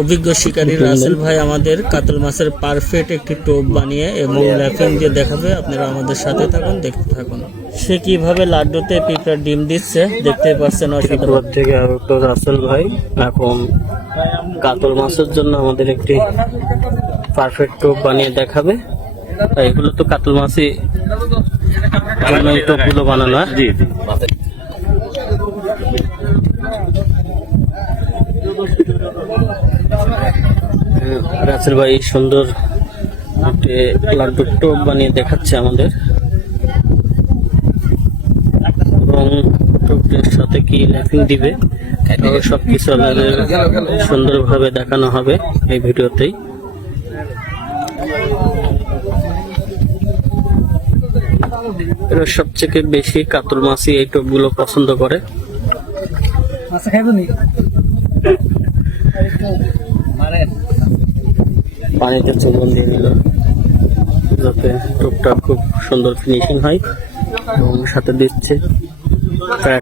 অভিজ্ঞ শিকারী রাসেল ভাই আমাদের কাতল মাছের পারফেক্ট একটি টোপ বানিয়ে এবং ল্যাপিং দিয়ে দেখাবে। আপনারা আমাদের সাথে থাকুন, দেখতে থাকুন সে কিভাবে লাড্ডুতে পিঁপড়ার ডিম দিচ্ছে, দেখতে পাচ্ছেন। অসাধারণ থেকে রাসেল ভাই এখন কাতল মাছের জন্য আমাদের একটি পারফেক্ট টোপ বানিয়ে দেখাবে। এগুলো তো কাতল মাছই জন্য এই টোপগুলো বানানো। জি, রাসেল ভাই সুন্দর একটি লাড্ডুর টোপ বানিয়ে দেখাচ্ছে আমাদের, এবং টোপের সাথে কি ল্যাপিং দিবে সবকিছু আমাদের সুন্দরভাবে দেখানো হবে এই ভিডিওতেই। এরা সবথেকে বেশি কাতল মাছই এই টোপগুলো পছন্দ করে। পানিতে চুবন দিয়ে নিল যাতে টোপটা খুব সুন্দর ফিনিশিং হয়, এবং সাথে দিচ্ছে